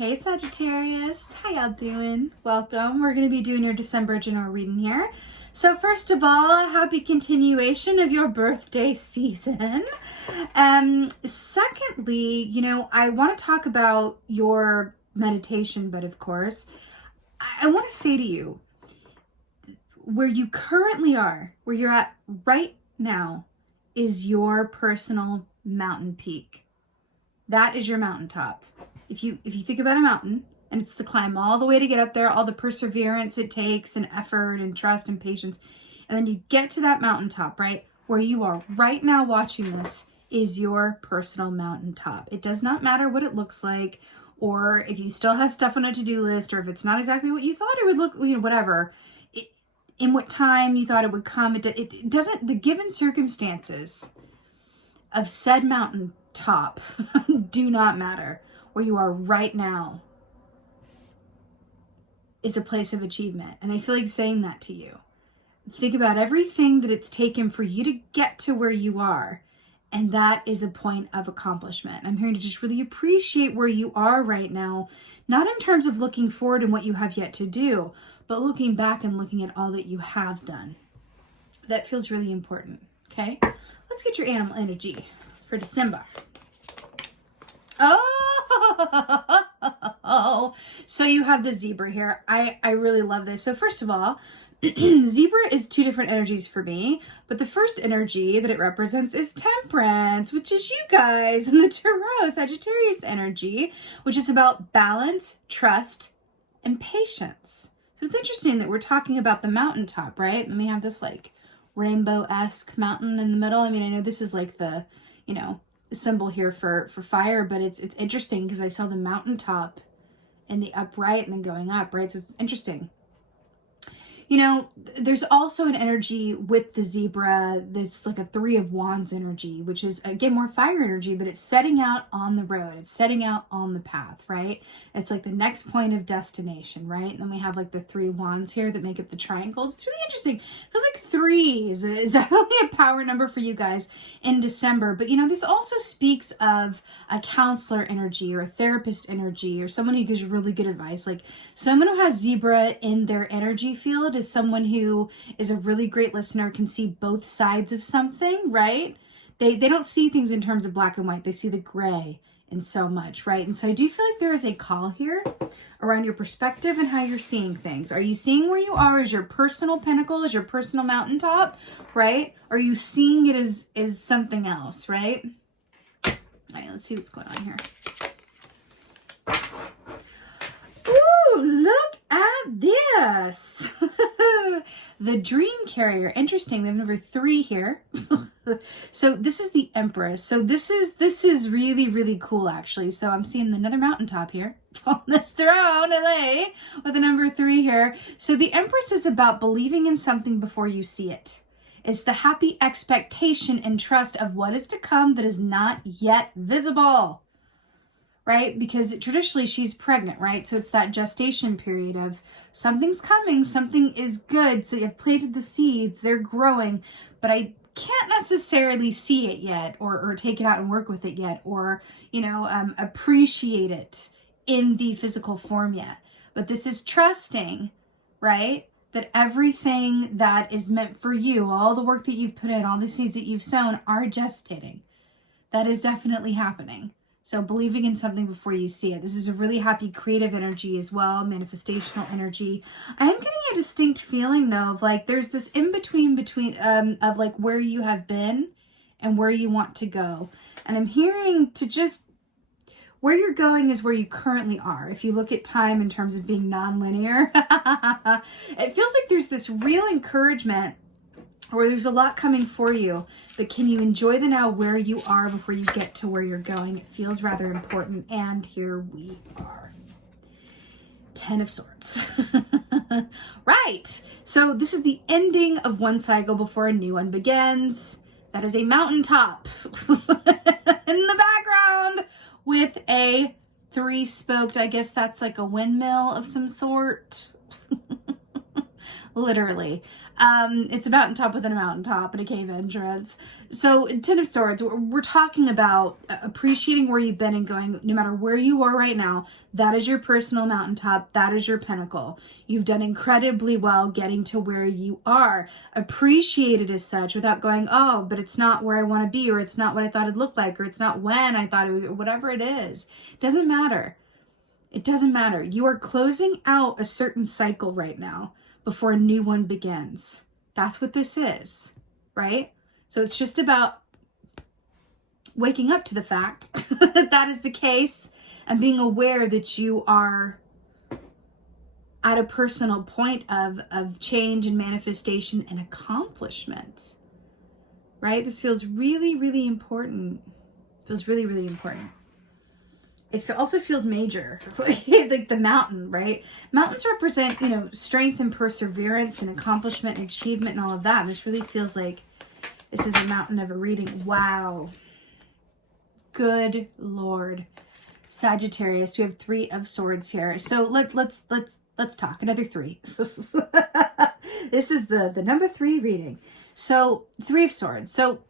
Hey Sagittarius, how y'all doing? Welcome. We're going to be doing your December general reading here. So first of all, a happy continuation of your birthday season. Secondly, I want to talk about your meditation, but of course, I want to say to you, where you currently are, where you're at right now, is your personal mountain peak. That is your mountaintop. If you think about a mountain, and it's the climb all the way to get up there, all the perseverance it takes and effort and trust and patience, and then you get to that mountaintop, right? Where you are right now watching this is your personal mountaintop. It does not matter what it looks like, or if you still have stuff on a to-do list, or if it's not exactly what you thought it would look, whatever. In what time you thought it would come, it doesn't, the given circumstances of said mountaintop do not matter. Where you are right now is a place of achievement. And I feel like saying that to you. Think about everything that it's taken for you to get to where you are. And that is a point of accomplishment. I'm here to just really appreciate where you are right now, not in terms of looking forward and what you have yet to do, but looking back and looking at all that you have done. That feels really important. Okay? Let's get your animal energy for December. Oh, so you have the zebra here. I really love this. So first of all, zebra is two different energies for me, but the first energy that it represents is temperance, which is you guys, and the Tarot Sagittarius energy, which is about balance, trust, and patience. So it's interesting that we're talking about the mountaintop, right? Let me have this like rainbow-esque mountain in the middle. I mean, I know this is like the, symbol here for fire, but it's interesting because I saw the mountaintop and the upright and then going up, right? So it's interesting. There's also an energy with the zebra that's like a 3 of Wands energy, which is, again, more fire energy, but it's setting out on the road. It's setting out on the path, right? It's like the next point of destination, right? And then we have like the 3 wands here that make up the triangles. It's really interesting. It feels like 3 is definitely a power number for you guys in December. But, this also speaks of a counselor energy or a therapist energy or someone who gives really good advice. Like someone who has zebra in their energy field is someone who is a really great listener, can see both sides of something, right? They don't see things in terms of black and white. They see the gray in so much, right? And so I do feel like there is a call here around your perspective and how you're seeing things. Are you seeing where you are as your personal pinnacle, as your personal mountaintop, right? Are you seeing it as something else, right? All right, let's see what's going on here. Ooh, look at this. The Dream Carrier. Interesting. We have number 3 here. So this is the Empress. So this is really, really cool, actually. So I'm seeing another mountaintop here on this throne, LA, with the number 3 here. So the Empress is about believing in something before you see it. It's the happy expectation and trust of what is to come that is not yet visible. Right? Because traditionally she's pregnant, right? So it's that gestation period of something's coming, something is good. So you've planted the seeds, they're growing, but I can't necessarily see it yet or take it out and work with it yet or, appreciate it in the physical form yet. But this is trusting, right? That everything that is meant for you, all the work that you've put in, all the seeds that you've sown are gestating. That is definitely happening. So believing in something before you see it. This is a really happy creative energy as well, manifestational energy. I am getting a distinct feeling though of like there's this in-between of like where you have been and where you want to go. And I'm hearing to just where you're going is where you currently are. If you look at time in terms of being non-linear, it feels like there's this real encouragement or there's a lot coming for you, but can you enjoy the now where you are before you get to where you're going? It feels rather important, and here we are. 10 of Swords. Right, so this is the ending of one cycle before a new one begins. That is a mountaintop in the background with a 3-spoked, I guess that's like a windmill of some sort. Literally. It's a mountaintop within a mountaintop and a cave entrance. So Ten of Swords, we're talking about appreciating where you've been and going, no matter where you are right now, that is your personal mountaintop. That is your pinnacle. You've done incredibly well getting to where you are. Appreciate it as such without going, oh, but it's not where I want to be, or it's not what I thought it'd look like, or it's not when I thought it would be, whatever it is. It doesn't matter. It doesn't matter. You are closing out a certain cycle right now before a new one begins. That's what this is, right? So it's just about waking up to the fact that that is the case and being aware that you are at a personal point of change and manifestation and accomplishment, right? This feels really, really important. Feels really, really important. It also feels major, like the mountain, right? Mountains represent, strength and perseverance and accomplishment and achievement and all of that. And this really feels like this is a mountain of a reading. Wow. Good Lord. Sagittarius, we have 3 of Swords here. So let's talk. Another 3. This is the number 3 reading. So 3 of Swords. So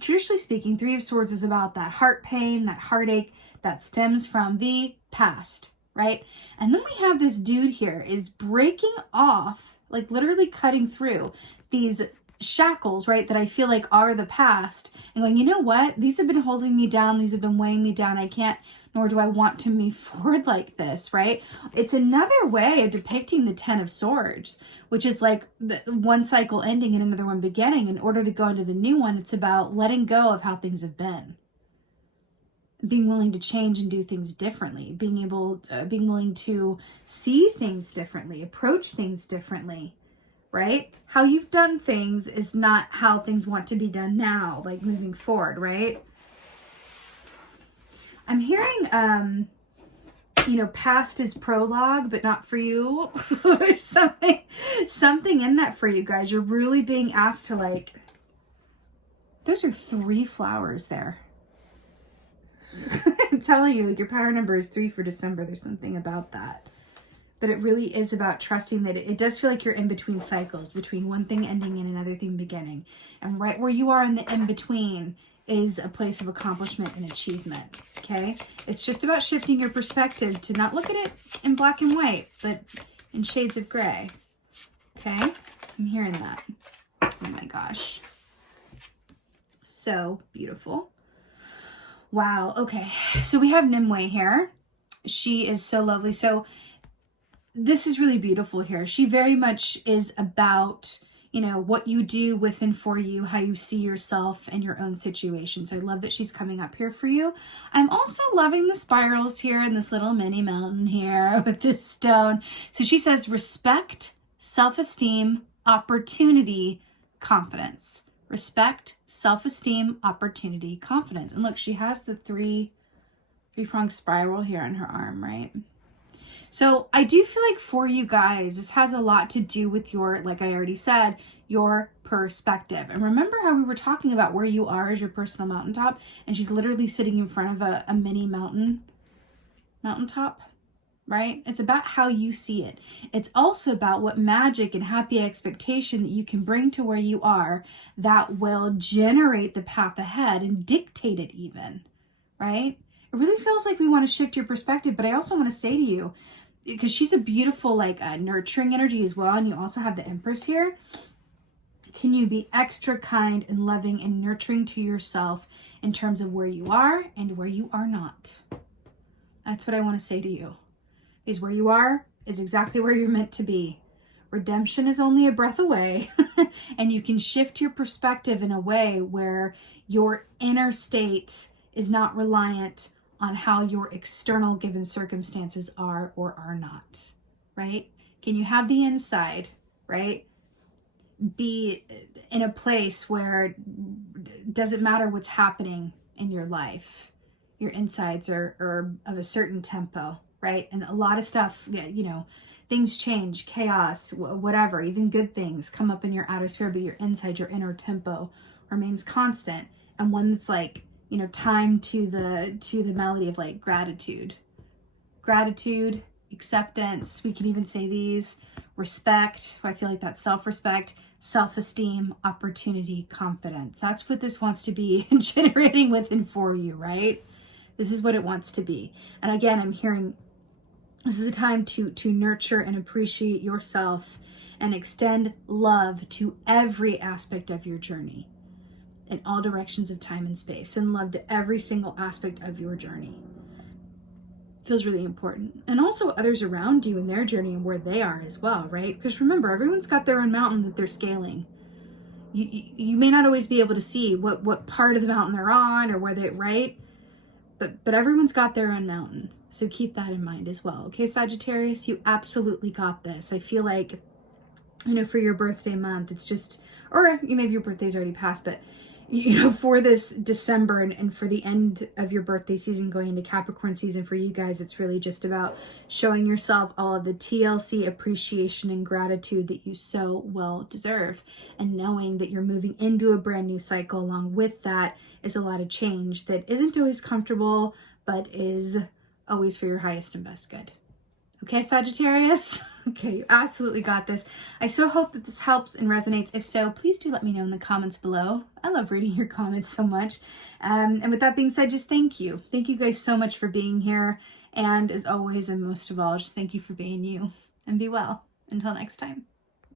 traditionally speaking, 3 of Swords is about that heart pain, that heartache that stems from the past, right? And then we have this dude here is breaking off, like literally cutting through these shackles, right, that I feel like are the past, and going, you know what? These have been holding me down. These have been weighing me down. I can't, nor do I want to move forward like this, right? It's another way of depicting the 10 of Swords, which is like the one cycle ending and another one beginning. In order to go into the new one, it's about letting go of how things have been. Being willing to change and do things differently, being willing to see things differently, approach things differently, right? How you've done things is not how things want to be done now, like moving forward, right? I'm hearing, past is prologue, but not for you. There's something in that for you guys. You're really being asked to those are 3 flowers there. I'm telling you, your power number is 3 for December. There's something about that. But it really is about trusting that it does feel like you're in between cycles, between one thing ending and another thing beginning. And right where you are in the in-between is a place of accomplishment and achievement, okay? It's just about shifting your perspective to not look at it in black and white, but in shades of gray, okay? I'm hearing that. Oh my gosh. So beautiful. Wow. Okay. So we have Nimue here. She is so lovely. So this is really beautiful here. She very much is about, what you do with and for you, how you see yourself and your own situation. So I love that she's coming up here for you. I'm also loving the spirals here in this little mini mountain here with this stone. So she says respect, self-esteem, opportunity, confidence. Respect, self-esteem, opportunity, confidence. And look, she has the three-pronged spiral here on her arm, right? So I do feel like for you guys, this has a lot to do with your, like I already said, your perspective. And remember how we were talking about where you are as your personal mountaintop, and she's literally sitting in front of a mini mountaintop, right? It's about how you see it. It's also about what magic and happy expectation that you can bring to where you are that will generate the path ahead and dictate it even, right? It really feels like we want to shift your perspective, but I also want to say to you, because she's a beautiful, nurturing energy as well, and you also have the Empress here. Can you be extra kind and loving and nurturing to yourself in terms of where you are and where you are not? That's what I want to say to you. Because where you are is exactly where you're meant to be. Redemption is only a breath away, and you can shift your perspective in a way where your inner state is not reliant on how your external given circumstances are or are not, right? Can you have the inside, right? Be in a place where it doesn't matter what's happening in your life. Your insides are of a certain tempo, right? And a lot of stuff, things change, chaos, whatever, even good things come up in your outer sphere, but your inside, your inner tempo remains constant. And one that's time to the melody of gratitude, acceptance. We can even say these, respect. I feel like that's self-respect, self-esteem, opportunity, confidence. That's what this wants to be generating within for you, right? This is what it wants to be. And again, I'm hearing this is a time to nurture and appreciate yourself and extend love to every aspect of your journey in all directions of time and space, and love to every single aspect of your journey. Feels really important. And also others around you in their journey and where they are as well, right? Because remember, everyone's got their own mountain that they're scaling. You may not always be able to see what part of the mountain they're on or where they, right? But everyone's got their own mountain. So keep that in mind as well. Okay, Sagittarius, you absolutely got this. I feel like, you know, for your birthday month, it's just, or maybe your birthday's already passed, but you know, for this December and for the end of your birthday season going into Capricorn season for you guys, it's really just about showing yourself all of the TLC appreciation and gratitude that you so well deserve, and knowing that you're moving into a brand new cycle. Along with that is a lot of change that isn't always comfortable, but is always for your highest and best good. Okay, Sagittarius? Okay, you absolutely got this. I so hope that this helps and resonates. If so, please do let me know in the comments below. I love reading your comments so much. And with that being said, just thank you. Thank you guys so much for being here. And as always, and most of all, just thank you for being you. And be well. Until next time.